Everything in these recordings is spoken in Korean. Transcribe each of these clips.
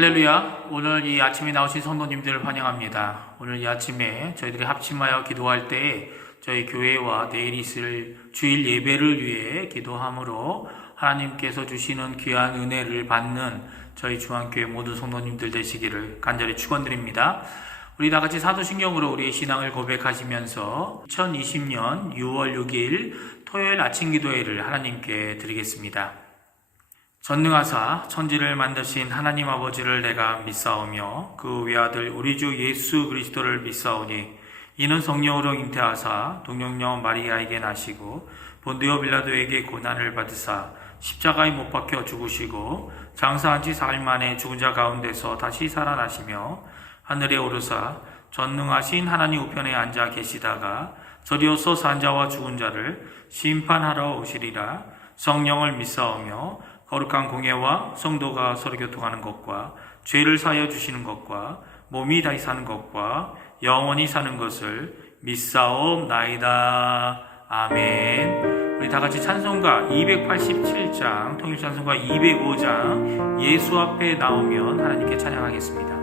할렐루야. 오늘 이 아침에 나오신 성도님들을 환영합니다. 오늘 이 아침에 저희들이 합심하여 기도할 때에 저희 교회와 내일 있을 주일 예배를 위해 기도함으로 하나님께서 주시는 귀한 은혜를 받는 저희 중앙교회 모든 성도님들 되시기를 간절히 축원드립니다. 우리 다 같이 사도신경으로 우리의 신앙을 고백하시면서 2020년 6월 6일 토요일 아침 기도회를 하나님께 드리겠습니다. 전능하사 천지를 만드신 하나님 아버지를 내가 믿사오며 그 외아들 우리 주 예수 그리스도를 믿사오니 이는 성령으로 잉태하사 동정녀 마리아에게 나시고 본디오 빌라도에게 고난을 받으사 십자가에 못 박혀 죽으시고 장사한 지 사흘 만에 죽은 자 가운데서 다시 살아나시며 하늘에 오르사 전능하신 하나님 우편에 앉아 계시다가 저리로서 산 자와 죽은 자를 심판하러 오시리라. 성령을 믿사오며 거룩한 공예와 성도가 서로 교통하는 것과 죄를 사하여 주시는 것과 몸이 다시 사는 것과 영원히 사는 것을 믿사옵나이다. 아멘. 우리 다같이 찬송가 287장 통일찬송가 205장 예수 앞에 나오면 하나님께 찬양하겠습니다.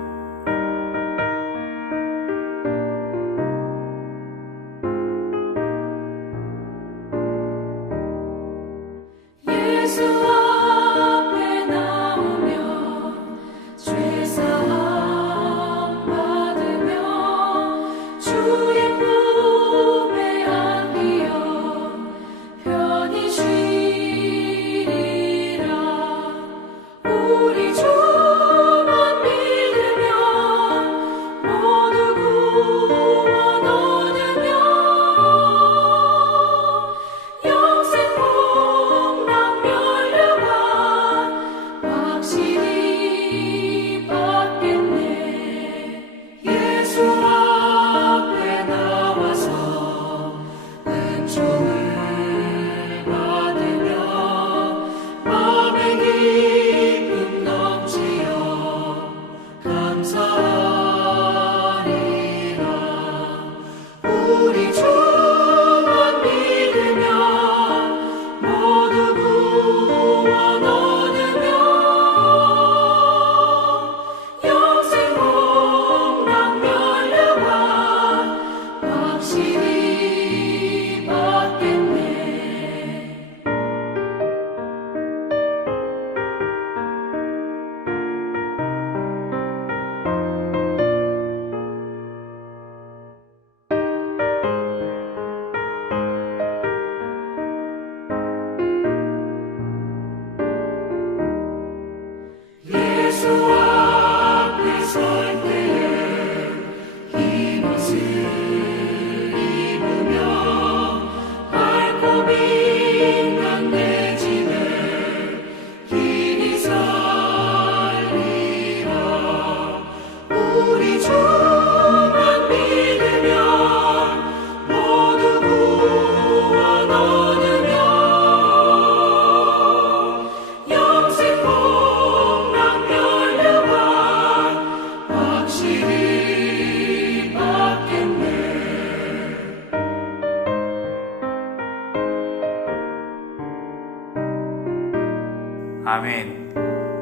아멘.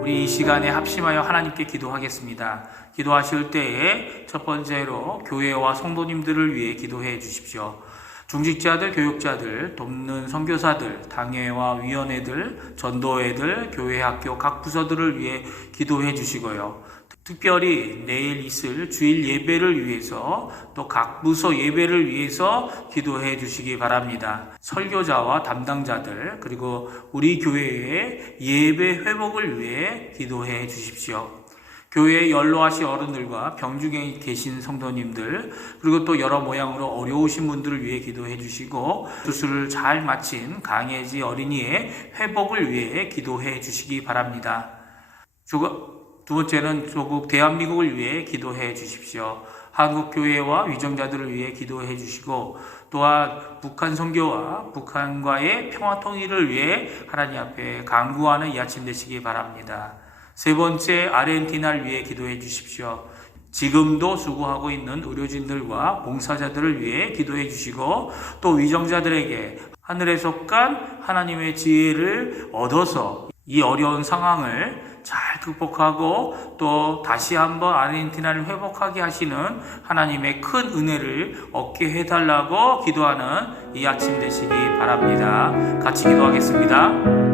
우리 이 시간에 합심하여 하나님께 기도하겠습니다. 기도하실 때에 첫 번째로 교회와 성도님들을 위해 기도해 주십시오. 중직자들, 교육자들, 돕는 선교사들, 당회와 위원회들, 전도회들, 교회 학교 각 부서들을 위해 기도해 주시고요. 특별히 내일 있을 주일 예배를 위해서 또 각 부서 예배를 위해서 기도해 주시기 바랍니다. 설교자와 담당자들 그리고 우리 교회의 예배 회복을 위해 기도해 주십시오. 교회에 연로하신 어른들과 병중에 계신 성도님들 그리고 또 여러 모양으로 어려우신 분들을 위해 기도해 주시고 수술을 잘 마친 강혜지 어린이의 회복을 위해 기도해 주시기 바랍니다. 두 번째는 조국 대한민국을 위해 기도해 주십시오. 한국교회와 위정자들을 위해 기도해 주시고 또한 북한 선교와 북한과의 평화통일을 위해 하나님 앞에 간구하는 이 아침 되시기 바랍니다. 세 번째, 아르헨티나를 위해 기도해 주십시오. 지금도 수고하고 있는 의료진들과 봉사자들을 위해 기도해 주시고 또 위정자들에게 하늘에 속한 하나님의 지혜를 얻어서 이 어려운 상황을 잘 극복하고 또 다시 한번 아르헨티나를 회복하게 하시는 하나님의 큰 은혜를 얻게 해달라고 기도하는 이 아침 되시기 바랍니다. 같이 기도하겠습니다.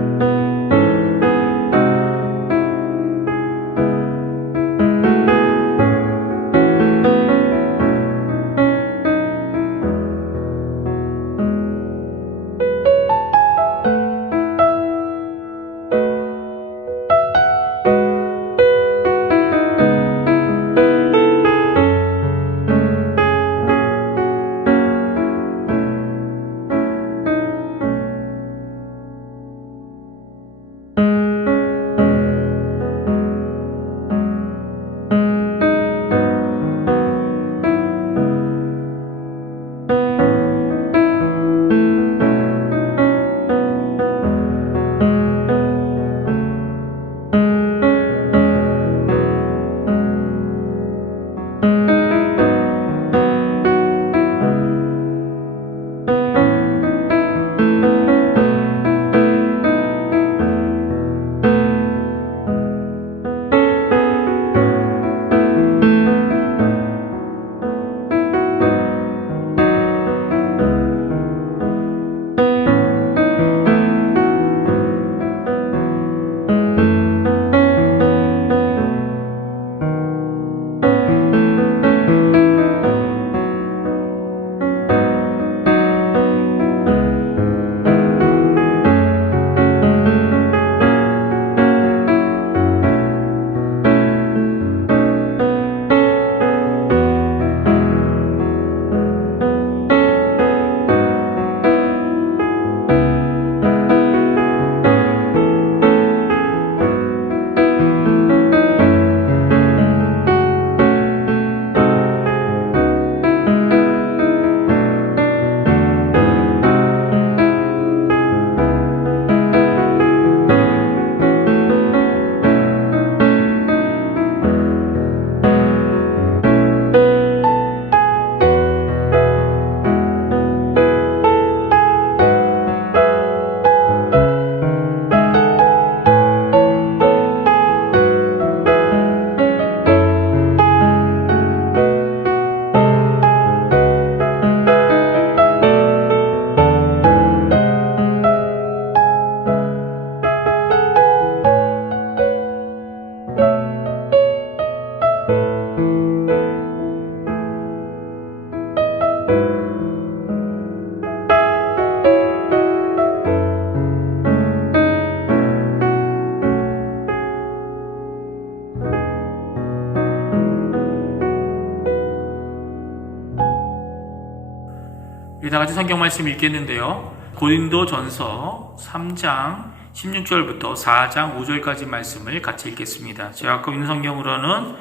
다 같이 성경 말씀 읽겠는데요. 고린도전서 3장 16절부터 4장 5절까지 말씀을 같이 읽겠습니다. 제가 갖고 있는 성경으로는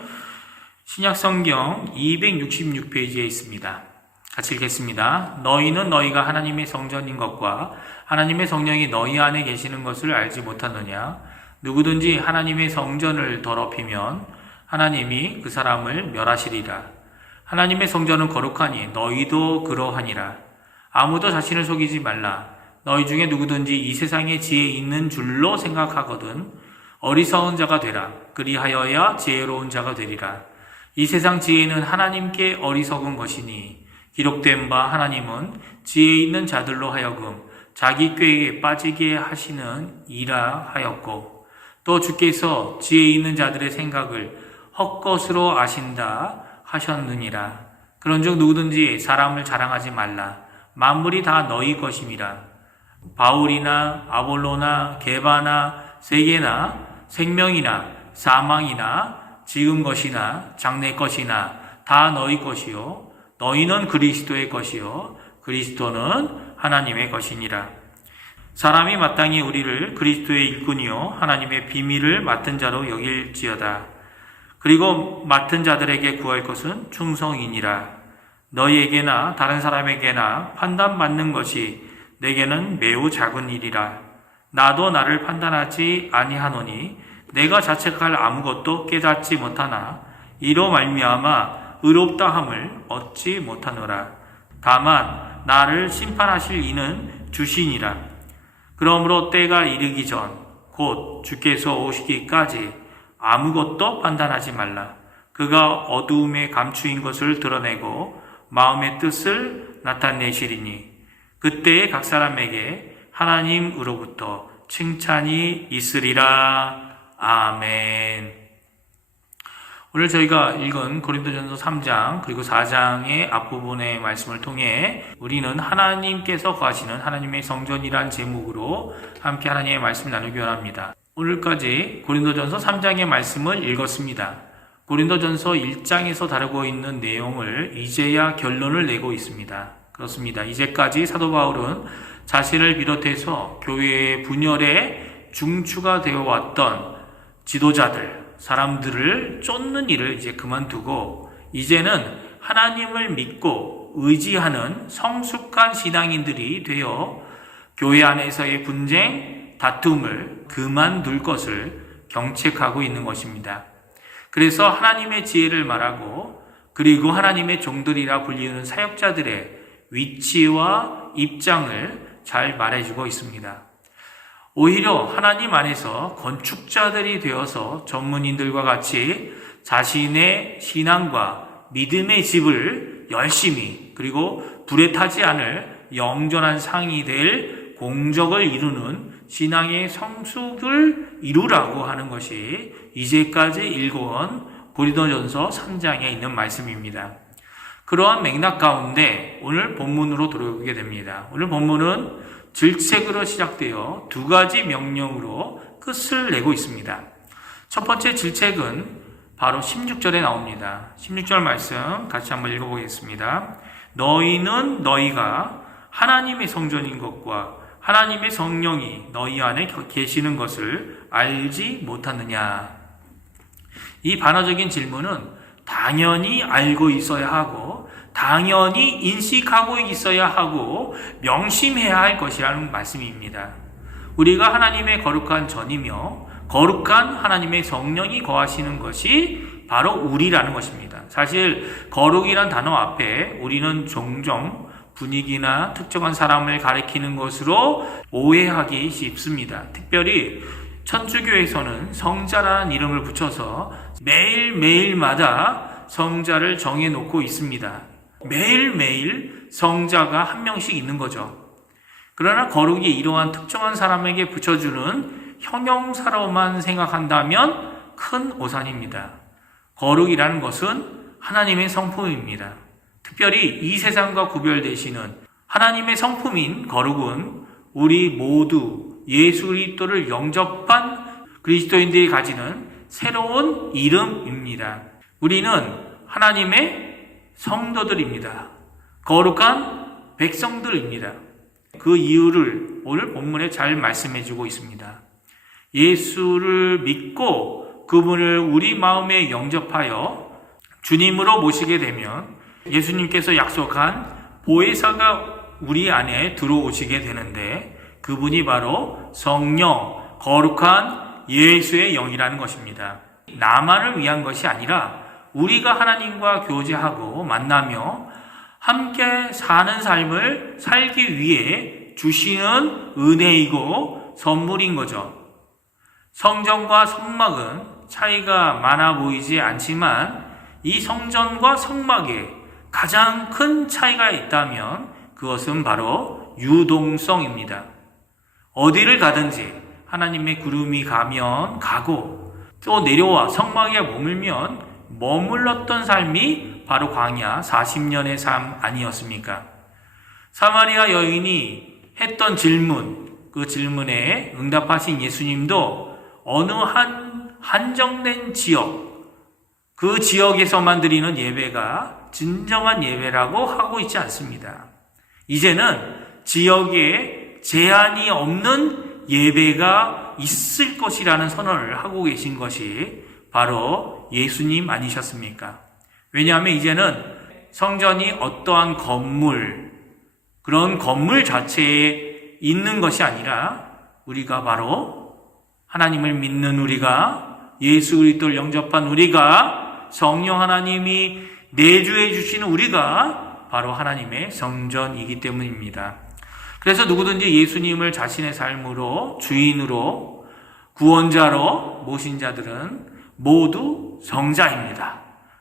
신약성경 266페이지에 있습니다. 같이 읽겠습니다. 너희는 너희가 하나님의 성전인 것과 하나님의 성령이 너희 안에 계시는 것을 알지 못하느냐? 누구든지 하나님의 성전을 더럽히면 하나님이 그 사람을 멸하시리라. 하나님의 성전은 거룩하니 너희도 그러하니라. 아무도 자신을 속이지 말라. 너희 중에 누구든지 이 세상의 지혜 있는 줄로 생각하거든 어리석은 자가 되라. 그리하여야 지혜로운 자가 되리라. 이 세상 지혜는 하나님께 어리석은 것이니 기록된 바 하나님은 지혜 있는 자들로 하여금 자기 꾀에 빠지게 하시는 이라 하였고 또 주께서 지혜 있는 자들의 생각을 헛것으로 아신다 하셨느니라. 그런즉 누구든지 사람을 자랑하지 말라. 만물이 다 너희 것임이라. 바울이나 아볼로나 게바나 세계나 생명이나 사망이나 지금 것이나 장래 것이나 다 너희 것이요 너희는 그리스도의 것이요 그리스도는 하나님의 것이니라. 사람이 마땅히 우리를 그리스도의 일꾼이요 하나님의 비밀을 맡은 자로 여길지어다. 그리고 맡은 자들에게 구할 것은 충성이니라. 너희에게나 다른 사람에게나 판단받는 것이 내게는 매우 작은 일이라. 나도 나를 판단하지 아니하노니 내가 자책할 아무것도 깨닫지 못하나 이로 말미암아 의롭다함을 얻지 못하노라. 다만 나를 심판하실 이는 주시니라. 그러므로 때가 이르기 전 곧 주께서 오시기까지 아무것도 판단하지 말라. 그가 어두움에 감추인 것을 드러내고 마음의 뜻을 나타내시리니 그때에 각 사람에게 하나님으로부터 칭찬이 있으리라. 아멘. 오늘 저희가 읽은 고린도전서 3장 그리고 4장의 앞부분의 말씀을 통해 우리는 하나님께서 거하시는 하나님의 성전이란 제목으로 함께 하나님의 말씀을 나누기 원합니다. 오늘까지 고린도전서 3장의 말씀을 읽었습니다. 고린도전서 1장에서 다루고 있는 내용을 이제야 결론을 내고 있습니다. 그렇습니다. 이제까지 사도 바울은 자신을 비롯해서 교회의 분열에 중추가 되어 왔던 지도자들, 사람들을 쫓는 일을 이제 그만두고 이제는 하나님을 믿고 의지하는 성숙한 신앙인들이 되어 교회 안에서의 분쟁, 다툼을 그만둘 것을 경책하고 있는 것입니다. 그래서 하나님의 지혜를 말하고 그리고 하나님의 종들이라 불리는 사역자들의 위치와 입장을 잘 말해주고 있습니다. 오히려 하나님 안에서 건축자들이 되어서 전문인들과 같이 자신의 신앙과 믿음의 집을 열심히 그리고 불에 타지 않을 영전한 상이 될 공적을 이루는 신앙의 성숙을 이루라고 하는 것이 이제까지 읽어온 고린도전서 3장에 있는 말씀입니다. 그러한 맥락 가운데 오늘 본문으로 돌아오게 됩니다. 오늘 본문은 질책으로 시작되어 두 가지 명령으로 끝을 내고 있습니다. 첫 번째 질책은 바로 16절에 나옵니다. 16절 말씀 같이 한번 읽어보겠습니다. 너희는 너희가 하나님의 성전인 것과 하나님의 성령이 너희 안에 계시는 것을 알지 못하느냐. 이 반어적인 질문은 당연히 알고 있어야 하고 당연히 인식하고 있어야 하고 명심해야 할 것이라는 말씀입니다. 우리가 하나님의 거룩한 전이며 거룩한 하나님의 성령이 거하시는 것이 바로 우리라는 것입니다. 사실 거룩이란 단어 앞에 우리는 종종 분위기나 특정한 사람을 가리키는 것으로 오해하기 쉽습니다. 특별히 천주교에서는 성자라는 이름을 붙여서 매일매일마다 성자를 정해놓고 있습니다. 매일매일 성자가 한 명씩 있는 거죠. 그러나 거룩이 이러한 특정한 사람에게 붙여주는 형용사로만 생각한다면 큰 오산입니다. 거룩이라는 것은 하나님의 성품입니다. 특별히 이 세상과 구별되시는 하나님의 성품인 거룩은 우리 모두 예수 그리스도를 영접한 그리스도인들이 가지는 새로운 이름입니다. 우리는 하나님의 성도들입니다. 거룩한 백성들입니다. 그 이유를 오늘 본문에 잘 말씀해 주고 있습니다. 예수를 믿고 그분을 우리 마음에 영접하여 주님으로 모시게 되면 예수님께서 약속한 보혜사가 우리 안에 들어오시게 되는데 그분이 바로 성령, 거룩한 예수의 영이라는 것입니다. 나만을 위한 것이 아니라 우리가 하나님과 교제하고 만나며 함께 사는 삶을 살기 위해 주시는 은혜이고 선물인 거죠. 성전과 성막은 차이가 많아 보이지 않지만 이 성전과 성막에 가장 큰 차이가 있다면 그것은 바로 유동성입니다. 어디를 가든지 하나님의 구름이 가면 가고 또 내려와 성막에 머물면 머물렀던 삶이 바로 광야 40년의 삶 아니었습니까? 사마리아 여인이 했던 질문, 그 질문에 응답하신 예수님도 어느 한 한정된 지역, 그 지역에서만 드리는 예배가 진정한 예배라고 하고 있지 않습니다. 이제는 지역에 제한이 없는 예배가 있을 것이라는 선언을 하고 계신 것이 바로 예수님 아니셨습니까? 왜냐하면 이제는 성전이 어떠한 건물, 그런 건물 자체에 있는 것이 아니라 우리가 바로 하나님을 믿는 우리가, 예수 그리스도를 영접한 우리가, 성령 하나님이 내주해 주시는 우리가 바로 하나님의 성전이기 때문입니다. 그래서 누구든지 예수님을 자신의 삶으로, 주인으로 구원자로 모신 자들은 모두 성자입니다.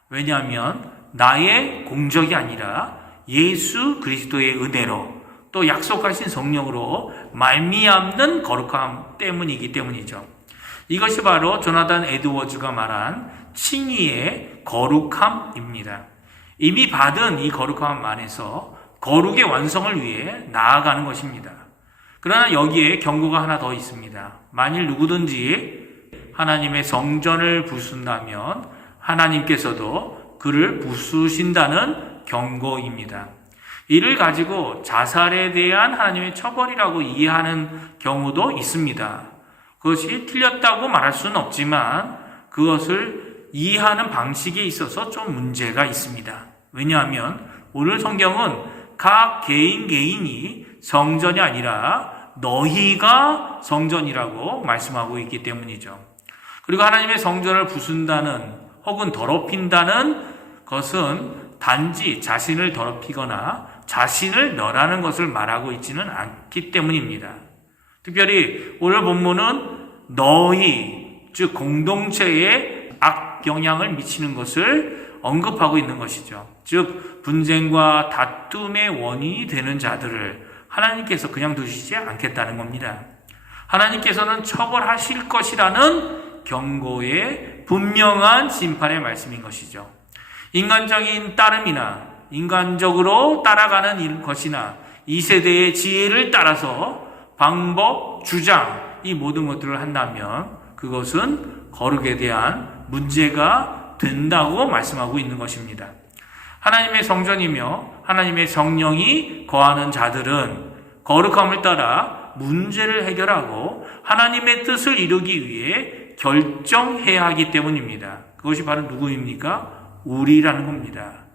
왜냐하면 나의 공적이 아니라 예수 그리스도의 은혜로 또 약속하신 성령으로 말미암는 거룩함 때문이기 때문이죠. 이것이 바로 조나단 에드워즈가 말한 칭의의 거룩함입니다. 이미 받은 이 거룩함 안에서 거룩의 완성을 위해 나아가는 것입니다. 그러나 여기에 경고가 하나 더 있습니다. 만일 누구든지 하나님의 성전을 부순다면 하나님께서도 그를 부수신다는 경고입니다. 이를 가지고 자살에 대한 하나님의 처벌이라고 이해하는 경우도 있습니다. 그것이 틀렸다고 말할 수는 없지만 그것을 이해하는 방식에 있어서 좀 문제가 있습니다. 왜냐하면 오늘 성경은 각 개인이 성전이 아니라 너희가 성전이라고 말씀하고 있기 때문이죠. 그리고 하나님의 성전을 부순다는 혹은 더럽힌다는 것은 단지 자신을 더럽히거나 자신을 멸하는 것을 말하고 있지는 않기 때문입니다. 특별히 오늘 본문은 너희, 즉 공동체에 악영향을 미치는 것을 언급하고 있는 것이죠. 즉 분쟁과 다툼의 원인이 되는 자들을 하나님께서 그냥 두시지 않겠다는 겁니다. 하나님께서는 처벌하실 것이라는 경고의 분명한 심판의 말씀인 것이죠. 인간적인 따름이나 인간적으로 따라가는 것이나 이 세대의 지혜를 따라서 방법, 주장, 이 모든 것들을 한다면 그것은 거룩에 대한 문제가 된다고 말씀하고 있는 것입니다. 하나님의 성전이며 하나님의 성령이 거하는 자들은 거룩함을 따라 문제를 해결하고 하나님의 뜻을 이루기 위해 결정해야 하기 때문입니다. 그것이 바로 누구입니까? 우리라는 겁니다.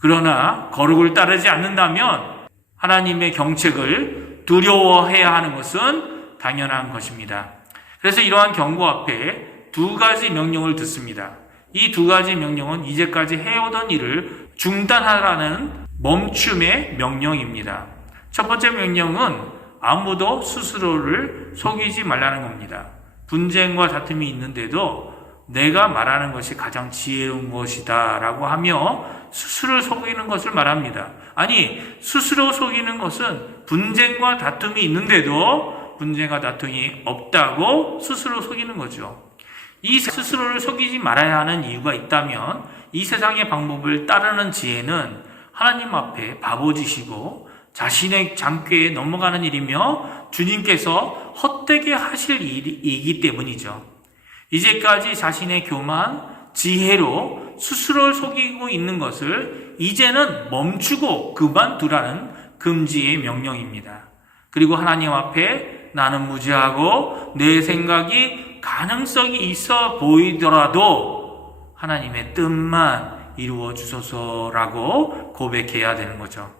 그러나 거룩을 따르지 않는다면 하나님의 경책을 두려워해야 하는 것은 당연한 것입니다. 그래서 이러한 경고 앞에 두 가지 명령을 듣습니다. 이 두 가지 명령은 이제까지 해오던 일을 중단하라는 멈춤의 명령입니다. 첫 번째 명령은 아무도 스스로를 속이지 말라는 겁니다. 분쟁과 다툼이 있는데도 내가 말하는 것이 가장 지혜로운 것이다 라고 하며 스스로를 속이는 것을 말합니다. 아니, 스스로 속이는 것은 분쟁과 다툼이 있는데도 분쟁과 다툼이 없다고 스스로 속이는 거죠. 이 스스로를 속이지 말아야 하는 이유가 있다면 이 세상의 방법을 따르는 지혜는 하나님 앞에 바보짓이고 자신의 장꾀에 넘어가는 일이며 주님께서 헛되게 하실 일이기 때문이죠. 이제까지 자신의 교만, 지혜로 스스로를 속이고 있는 것을 이제는 멈추고 그만두라는 금지의 명령입니다. 그리고 하나님 앞에 나는 무지하고 내 생각이 가능성이 있어 보이더라도 하나님의 뜻만 이루어 주소서라고 고백해야 되는 거죠.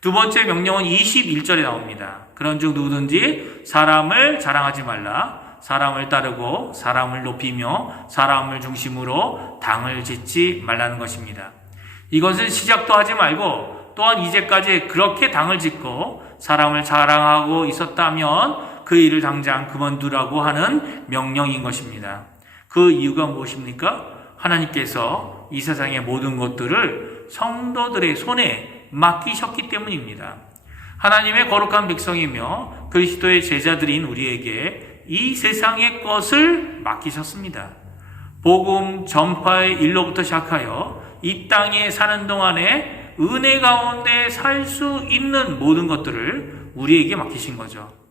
두 번째 명령은 21절에 나옵니다. 그런즉 누구든지 사람을 자랑하지 말라. 사람을 따르고 사람을 높이며 사람을 중심으로 당을 짓지 말라는 것입니다. 이것은 시작도 하지 말고 또한 이제까지 그렇게 당을 짓고 사람을 자랑하고 있었다면 그 일을 당장 그만두라고 하는 명령인 것입니다. 그 이유가 무엇입니까? 하나님께서 이 세상의 모든 것들을 성도들의 손에 맡기셨기 때문입니다. 하나님의 거룩한 백성이며 그리스도의 제자들인 우리에게 이 세상의 것을 맡기셨습니다. 복음 전파의 일로부터 시작하여 이 땅에 사는 동안에 은혜 가운데 살 수 있는 모든 것들을 우리에게 맡기신 거죠.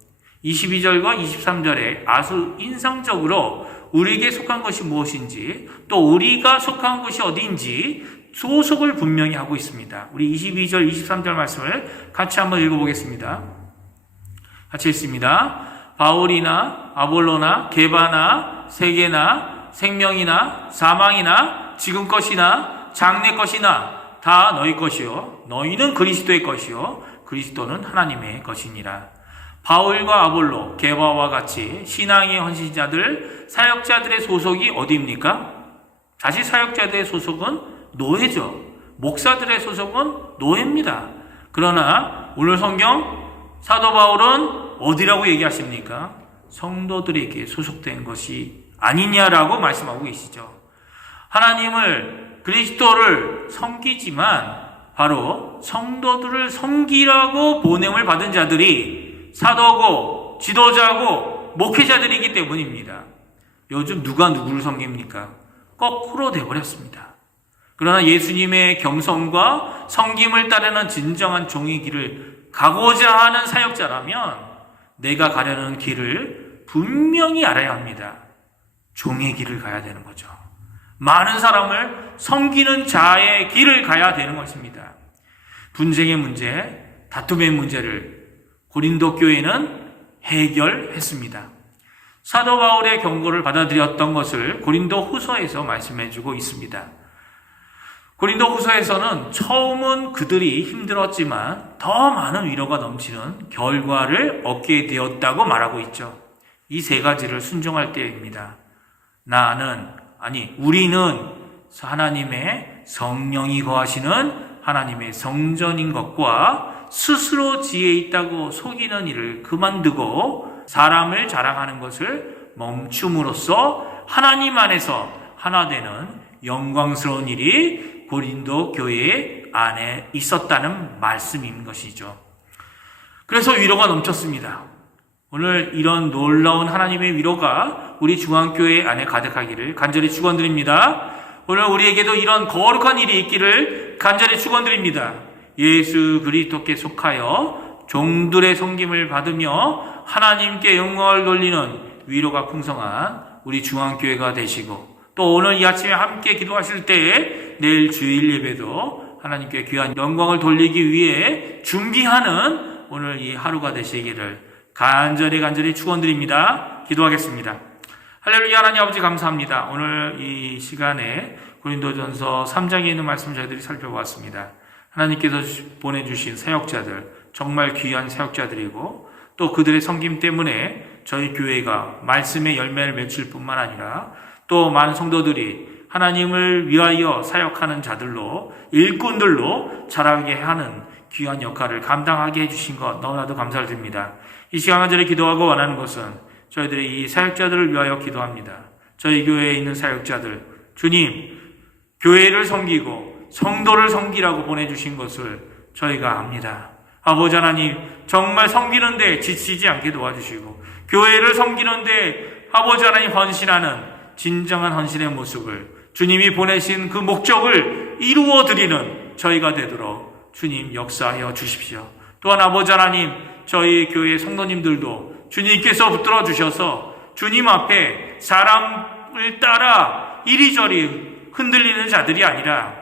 22절과 23절에 아주 인상적으로 우리에게 속한 것이 무엇인지 또 우리가 속한 것이 어디인지 소속을 분명히 하고 있습니다. 우리 22절, 23절 말씀을 같이 한번 읽어보겠습니다. 같이 읽습니다. 바울이나 아볼로나 게바나 세계나 생명이나 사망이나 지금 것이나 장래 것이나 다 너희 것이요 너희는 그리스도의 것이요 그리스도는 하나님의 것이니라. 바울과 아볼로, 게바와 같이 신앙의 헌신자들, 사역자들의 소속이 어디입니까? 다시 사역자들의 소속은 노예죠. 목사들의 소속은 노예입니다. 그러나 오늘 성경 사도 바울은 어디라고 얘기하십니까? 성도들에게 소속된 것이 아니냐라고 말씀하고 계시죠. 하나님을, 그리스도를 섬기지만 바로 성도들을 섬기라고 보냄을 받은 자들이 사도고 지도자고 목회자들이기 때문입니다. 요즘 누가 누구를 섬깁니까? 거꾸로 돼버렸습니다. 그러나 예수님의 겸손과 섬김을 따르는 진정한 종의 길을 가고자 하는 사역자라면 내가 가려는 길을 분명히 알아야 합니다. 종의 길을 가야 되는 거죠. 많은 사람을 섬기는 자의 길을 가야 되는 것입니다. 분쟁의 문제, 다툼의 문제를 고린도 교회는 해결했습니다. 사도 바울의 경고를 받아들였던 것을 고린도 후서에서 말씀해주고 있습니다. 고린도 후서에서는 처음은 그들이 힘들었지만 더 많은 위로가 넘치는 결과를 얻게 되었다고 말하고 있죠. 이 세 가지를 순종할 때입니다. 우리는 하나님의 성령이 거하시는 하나님의 성전인 것과 스스로 지혜 있다고 속이는 일을 그만두고 사람을 자랑하는 것을 멈춤으로써 하나님 안에서 하나 되는 영광스러운 일이 고린도 교회 안에 있었다는 말씀인 것이죠. 그래서 위로가 넘쳤습니다. 오늘 이런 놀라운 하나님의 위로가 우리 중앙교회 안에 가득하기를 간절히 축원드립니다. 오늘 우리에게도 이런 거룩한 일이 있기를 간절히 축원드립니다. 예수 그리스도께 속하여 종들의 섬김을 받으며 하나님께 영광을 돌리는 위로가 풍성한 우리 중앙교회가 되시고, 또 오늘 이 아침에 함께 기도하실 때에 내일 주일 예배도 하나님께 귀한 영광을 돌리기 위해 준비하는 오늘 이 하루가 되시기를 간절히 축원드립니다. 기도하겠습니다. 할렐루야. 하나님 아버지 감사합니다. 오늘 이 시간에 고린도전서 3장에 있는 말씀 저희들이 살펴보았습니다. 하나님께서 보내주신 사역자들, 정말 귀한 사역자들이고 또 그들의 섬김 때문에 저희 교회가 말씀의 열매를 맺을 뿐만 아니라 또 많은 성도들이 하나님을 위하여 사역하는 자들로, 일꾼들로 자라게 하는 귀한 역할을 감당하게 해주신 것 너무나도 감사를 드립니다. 이 시간 간절히 기도하고 원하는 것은 저희들이 이 사역자들을 위하여 기도합니다. 저희 교회에 있는 사역자들, 주님, 교회를 섬기고 성도를 섬기라고 보내주신 것을 저희가 압니다. 아버지 하나님, 정말 섬기는데 지치지 않게 도와주시고 교회를 섬기는데 아버지 하나님 헌신하는 진정한 헌신의 모습을, 주님이 보내신 그 목적을 이루어드리는 저희가 되도록 주님 역사하여 주십시오. 또한 아버지 하나님, 저희 교회 성도님들도 주님께서 붙들어 주셔서 주님 앞에 사람을 따라 이리저리 흔들리는 자들이 아니라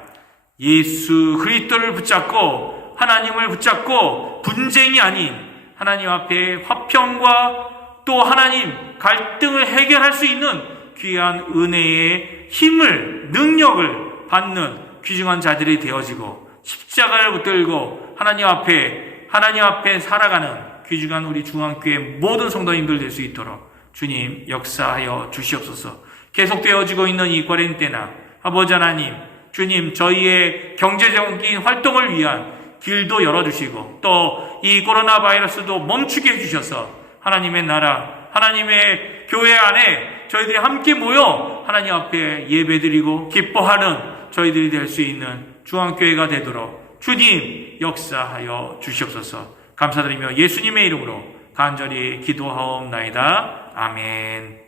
예수 그리스도를 붙잡고 하나님을 붙잡고 분쟁이 아닌 하나님 앞에 화평과 또 하나님 갈등을 해결할 수 있는 귀한 은혜의 힘을, 능력을 받는 귀중한 자들이 되어지고 십자가를 붙들고 하나님 앞에 살아가는 귀중한 우리 중앙교회 모든 성도님들 될 수 있도록 주님 역사하여 주시옵소서. 계속되어지고 있는 이 quarantine 때나 아버지 하나님, 주님 저희의 경제적인 활동을 위한 길도 열어주시고 또 이 코로나 바이러스도 멈추게 해주셔서 하나님의 나라, 하나님의 교회 안에 저희들이 함께 모여 하나님 앞에 예배드리고 기뻐하는 저희들이 될 수 있는 중앙교회가 되도록 주님 역사하여 주시옵소서. 감사드리며 예수님의 이름으로 간절히 기도하옵나이다. 아멘.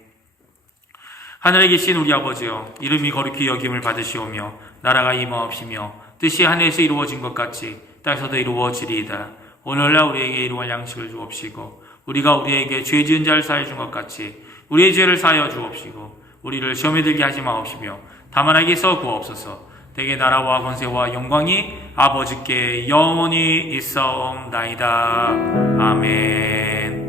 하늘에 계신 우리 아버지여, 이름이 거룩히 여김을 받으시오며 나라가 임하옵시며 뜻이 하늘에서 이루어진 것 같이 땅에서도 이루어지리이다. 오늘날 우리에게 이루어질 양식을 주옵시고 우리가 우리에게 죄 지은 자를 사하여 준 것 같이 우리의 죄를 사하여 주옵시고 우리를 시험에 들게 하지 마옵시며 다만 악에서 구하옵소서. 대개 나라와 권세와 영광이 아버지께 영원히 있사옵나이다. 아멘.